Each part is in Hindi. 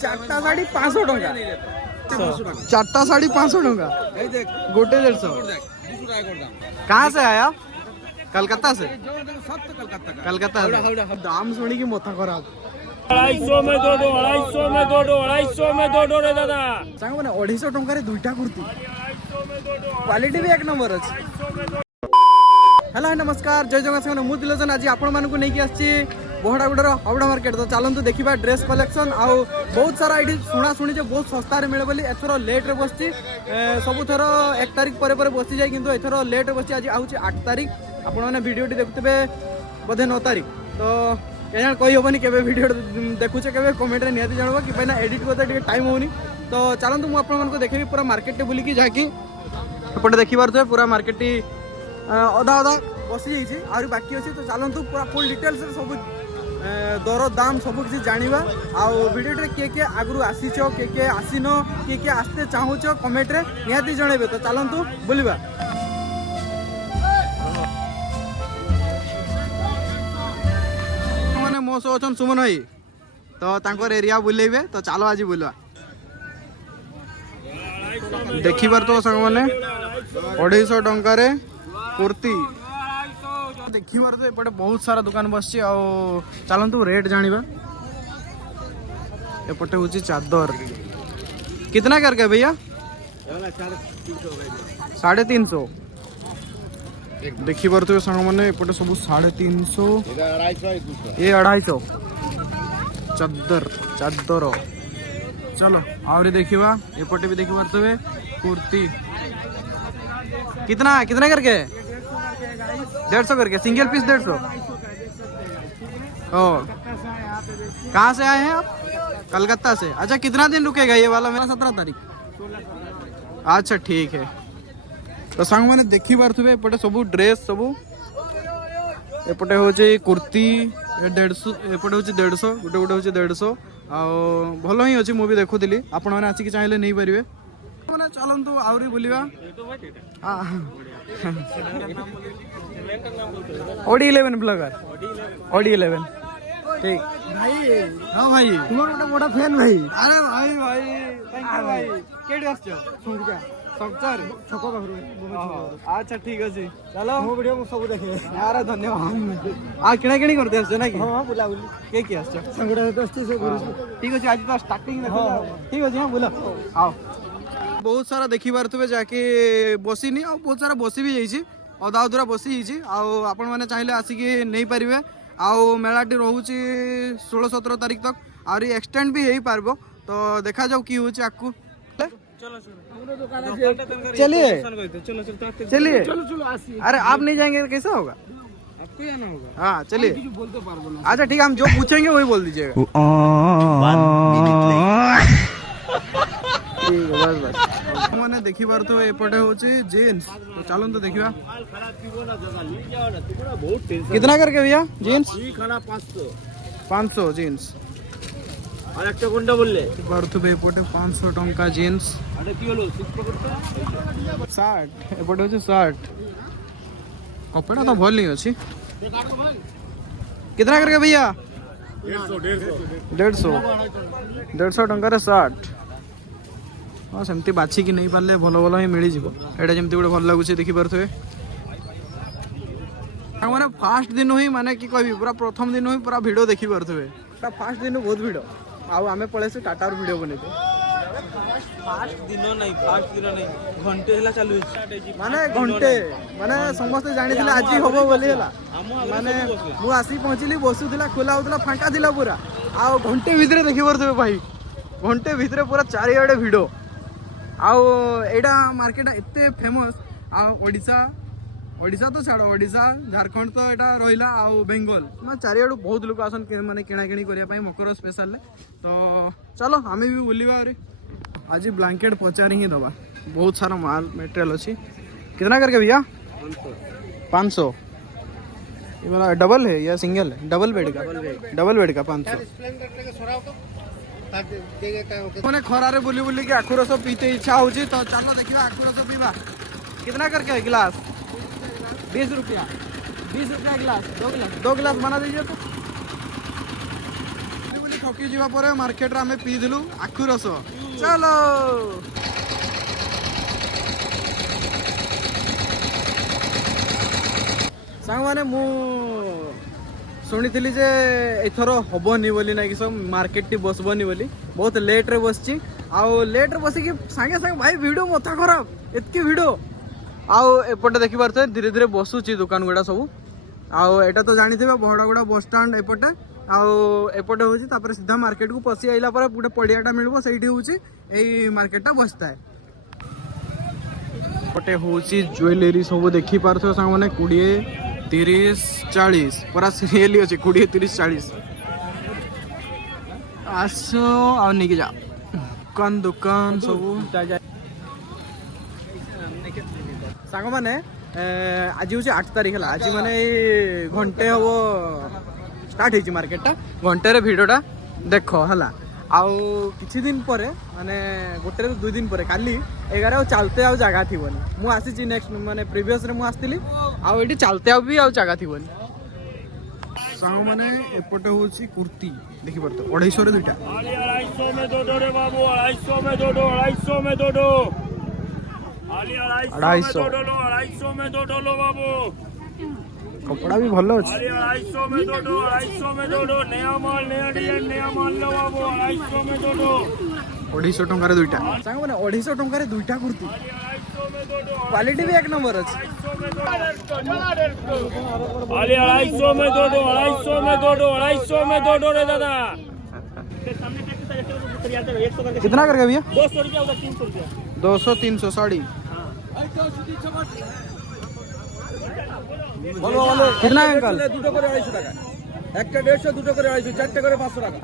चारटा साड़ी 500 टंका, चारटा साड़ी 500 टंका, गोटे 150। कहाँ से आया? कलकत्ता से। कलकत्ता दाम सुनी की मोथा खराब। 250 में दो 250 में दो 250 में दो रे दादा सांग माने 250 टंका रे दुईटा कुर्ती, क्वालिटी भी एक नंबर अछि। हेलो नमस्कार, जय जगन्नाथ सामने मु दिलोचन आज आपण मानकु नै कि आछि बोहडागुडर हावड़ा मार्केट। तो चलतु देखा ड्रेस कलेक्शन आउ बहुत सारा ये शुणा शुणी जो बहुत सस्ता मिले बोली एथर लेट रे बसची। सबु थर 1 तारिख पर बसी जाए किंतु एथर लेट रे बसची। आज आउची 8 तारिख, आपण माने वीडियो देखुते बोधे 9 तारिख। तो क्या कही हेनी के वीडियो देखुचे के कमेंट रे निहाती जानबो कि भाई एडिट करते टाइम होनी। तो चलतु मुझे आपको देखेबी पूरा मार्केट बुलिकी जहाँकि एपटे देखी पारे पूरा मार्केट अधा अधा बसी जाइए आहरी बाकी अच्छी। तो चलतु पूरा फुल डिटेल्स सब दर दाम सब किसी जाना। आउ वीडियो किए किए आगु आसीच किए आसीन किए आसते चाहूच कमेंट रे निहाती जनइबे। तो चलतु बुलिबा। मैंने मो सह अच्छा सुमन भाई, तो तांकर एरिया बुलेबे। तो चलो आज बुलवा देखिबार। तो संग मैंने 250 टंका रे कुर्ती देखिबार। तो एपटे बहुत सारा दुकान बसची। चलतु रेट जानिबा। एपटे हूँ चादर कितना करके भैया? 350। देखिबार तो संग मैंने एपटे सब 350 ये 250 चादर चादर। चलो आहरी देखिबा। एपटे भी देखिबार तो कुर्ती कितना कितना करके? 150 करके सिंगल पीस 150। ओ कहाँ से आए हैं आप? कलकत्ता से। अच्छा कितना दिन रुकेगा ये वाला? मेरा 17 तारीख। अच्छा ठीक है। तो सांग मैंने देखी पारे एपटे सब ड्रेस सब एपटे हूँ कुर्ती 150 एपटे हूँ 150 गोटे गोटे हूँ 150 भल ही अच्छी। मुझे देखुली आपण मैंने आसिक चाहिए नहीं पारे मैंने। चलतु आहरी बुलिबा। ओडी 11 ब्लॉगर ओडी 11 ठीक भाई। हाँ भाई तुम्हारा गोटे बड़ा फैन भाई। अरे भाई भाई थैंक यू भाई। केडी आछो? सुंगजा सबचार छको बाहरु। अच्छा ठीक अछि। चलो मो वीडियो मु सब देखे यार धन्यवाद। आ किणा किणी करते आछो ना कि? हां बुला बुली के के आछो? संगडा तो आछी सब ठीक अछि। आज तो स्टार्टिंग देखो ठीक अछि। हां बुला आओ। बहुत सारा देखी पारे जाके बसीनी आ बहुत सारा बसी भी जाइए अधा अधूरा बसी आपण मैंने चाहिए आसिक नहीं पारे। आउ मेलाटी रोचे 16-17 तारीख तक आहरी एक्सटेंड भी हो पार। तो देखा जाऊ कि हूँ आकू। चलिए चलिए। अरे आप नहीं जाएंगे कैसा होगा? आपको जाना होगा। हाँ चलिए। अच्छा ठीक है, हम जो पूछेंगे वही बोल दीजिएगा। बस बस मैंने देखी पार तो एपटे हूँ जीन्स। तो चलो तो देखा कितना करके भैया जीन्स? 500 जीन्स एपटे 500 टंका जीन्स। शार्ट एपटे हूँ शार्ट कपड़ा तो भल नहीं अच्छी। कितना करके भैया? 150 टंका शार्ट। हाँ सेमती बाछी कि नहीं पारे भल भल ही मिल जाए। यहाँ जमी गोटे भल लगुच देखी पारे मैंने फास्ट दिन ही माने कि कह पूरा प्रथम दिन ही पूरा भिड देखी पारे। पूरा फास्ट दिन बहुत भिड आम पलि टाटार भिड बन फास्ट दिन नहीं घंटे चलू माने घंटे माने समस्ते जानी आज हम बोली माने मुझे आसिक पहुँचली बसुला खोला होता फांका था पूरा आ घंटे भितर देखी पारे भाई। घंटे भितर पूरा चारिआडे भिड आईटा मार्केट एते फेमस। ओडिशा ओडिशा तो छाड़ ओडिशा झारखंड तो यहाँ रहा आउ बेंगल चारिआडू बहुत लोग आसन माने किणाकिणी करने मकर स्पेशल। तो चलो आम भी बुलवा। आज ब्लैंकेट पचार ही दबा बहुत सारा माल मटेरियल अच्छी। कितना करके भैया? 500। ये मेरा डबल है या सिंगल है? डबल बेड का 500। मैंने खरारे बुली बुली के आखु रस पीते इच्छा होची। तो चलो देखा आखु रस पीवा। कितना करके है गिलास? 20 रुपया 20 रुपया गिलास। 2 गिलास बना दीजिए। तो ଠକି ଯିବା ପରେ ମାର୍କେଟରେ ଆମେ ପିଇଥିଲୁ ଆଖୁ ରସ। ଚାଲ ସାଙ୍ଗମାନେ, ମୁଁ ଶୁଣିଥିଲି ଯେ ଏଥର ହବନି ବୋଲି ନାଇଁ କି ସବୁ ମାର୍କେଟଟି ବସବନି ବୋଲି। ବହୁତ ଲେଟ୍ରେ ବସିଛି, ଆଉ ଲେଟ୍ରେ ବସିକି ସାଙ୍ଗେ ସାଙ୍ଗେ ଭାଇ ଭିଡ଼ ମଥା ଖରାପ, ଏତିକି ଭିଡ଼। ଆଉ ଏପଟେ ଦେଖିପାରୁଥିବେ ଧୀରେ ଧୀରେ ବସୁଛି ଦୋକାନ ଗୁଡ଼ା ସବୁ। ଆଉ ଏଇଟା ତ ଜାଣିଥିବେ ବହଡ଼ାଗୁଡ଼ା ବସଷ୍ଟାଣ୍ଡ ଏପଟେ, ଆଉ ଏପଟେ ହେଉଛି ତାପରେ ସିଧା ମାର୍କେଟକୁ ପଶି ଆଇଲା ପରେ ଗୋଟେ ପଡ଼ିଆଟା ମିଳିବ, ସେଇଠି ହେଉଛି ଏଇ ମାର୍କେଟଟା ବସିଥାଏ। ଏପଟେ ହେଉଛି ଜୁଏଲେରୀ ସବୁ ଦେଖିପାରୁଥିବେ ସାଙ୍ଗମାନେ, 20, 30, 40 ପୁରା ସିରିଏଲି ଅଛି 20, 30, 40। ଆସ ଆଉ ନେଇକି ଯା ଦୋକାନ ସବୁ। ସାଙ୍ଗମାନେ ଆଜି ହେଉଛି 8 ତାରିଖ ହେଲା। ଆଜି ମାନେ ଏଇ ଘଣ୍ଟେ ହବ ଷ୍ଟାର୍ଟ ହେଇଛି ମାର୍କେଟଟା। ଘଣ୍ଟେରେ ଭିଡ଼ଟା ଦେଖ ହେଲା। ଆଉ କିଛି ଦିନ ପରେ ମାନେ 1-2 ଦିନ ପରେ କାଲି 11 ଆଉ ଚାଲତେ ଆଉ ଜାଗା ଥିବନି। ମୁଁ ଆସିଛି ନେକ୍ସଟ ମାନେ ପ୍ରିଭିୟସରେ ମୁଁ ଆସିଥିଲି, ଆଉ ଏଠି ଚାଲତେ ଆଉ ବି ଆଉ ଜାଗା ଥିବନି। ସାଙ୍ଗମାନେ ଏପଟେ ହେଉଛି କୁର୍ତ୍ତି ଦେଖିପାରୁଥିବ 250ରେ 2ଟା। 250 में दो रे बाबू, 250 में दो, 250 में दो। 250 में दो बाबू। कपड़ा भी भल अच्छे। 250 में दो, 250 में दो। नया माल, नया डिजाइन, नया माल लो बाबू। 250 में दो। 250 टंकार 2टा। साଙ୍ଗ ମାନେ 250 ଟଙ୍କାରେ 2ଟା କୁର୍ତ୍ତି। क्वालिटी भी एक नंबर ଅଛି। 250 में दो, 250 में दो। 250 में दो रे दादा। कितना करके भैया? 200 रुपया होगा, 300 रुपया। 200 300 साड़ी कितना है अंकल? 2টা করে 250 টাকা, একটা 150, 2টা করে 250, 4টা করে 500 টাকা।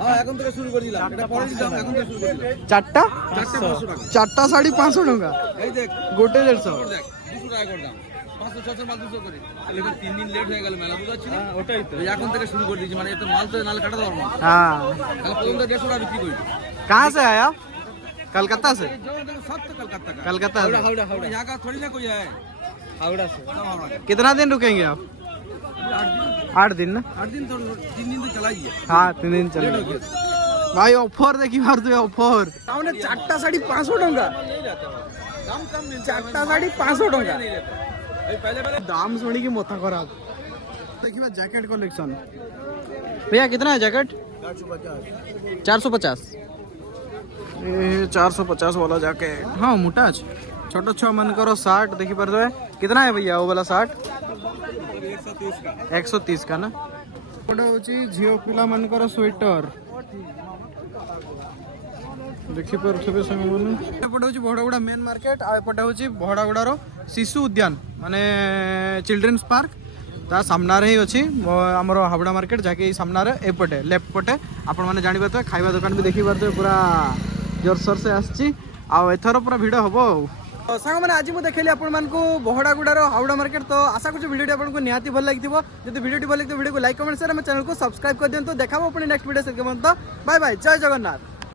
হ্যাঁ এখন থেকে শুরু করে দিলাম, এটা পরে দিলাম, এখন থেকে শুরু করে দিলাম। চারটা 4টা 500 টাকা। চারটা শাড়ি 500 টাকা, এই দেখ গোটে 150। দেখ 200 টাকা করে দাম, 500 600 মাল 200 করে। তাহলে এটা 3 দিন লেট হয়ে গেল, মেলা বুঝাচ্ছি না। ওটাই তো এখন থেকে শুরু করে দিয়েছি, মানে এত মাল তো নালে কাটাতে পারবো না। हाँ তাহলে প্রথম থেকে 150 টাকা বিক্রি করি। कहाँ से आया? कलकत्ता से। जो सब तो कलकत्ता का, कलकत्ता से। हावड़ा यहाँ का थोड़ी ना कोई है, हावड़ा से सब हावड़ा का। कितना दिन रुकेंगे आप? 8 दिन ना? 8 दिन तो 3 दिन तो चलाइए, हाँ 3 दिन चले। लेट हो गया। भाई ऑफर देखी पारुथिबे ऑफर। हमने चारटा साड़ी 500 टंका, कम कम नहीं, चारटा साड़ी 500 टंका। नहीं रहता। अभी पहले दाम सुनी की माथा खराब। देखिए जैकेट कलेक्शन। भैया कितना है जैकेट? 450। ये 450 वाला जैकेट। हाँ मोटा अच्छे। छोटा छुआ मनकर सार्ट देखी पारे। कितना है भैया वो वाला सार्ट? 130 का ना। एपटे हूँ झील पिला मनकर स्वेटर देखी पारे साइए। एपटे हूँ बहड़ागुड़ा मेन मार्केट, आउटे हूँ बहड़ागुड़ार शिशु उद्यान माने चिल्ड्रेन्स पार्क। ता सामने ही अच्छी आमर हावड़ा मार्केट, जहाँकि सामने एपटे लेफ्ट पटे आपण मैंने जापर खाଇବା दुकान भी देखी पारे पूरा जोरसोर से आसची। आथर पूरा भिड़ हम सांग मैंने आज मुझे देखली आपको बहड़ागुड़ार हावड़ा मार्केट। तो आशा करूँ वीडियो आपको निहाती भल लगी। जब वीडियो भल लगे वीडियो को लाइक कमेंट शेयर चैनल को सब्सक्राइब कर दिखाँ। देखा अपने नेक्स्ट वीडियो से। बाय बाय, जय जगन्नाथ।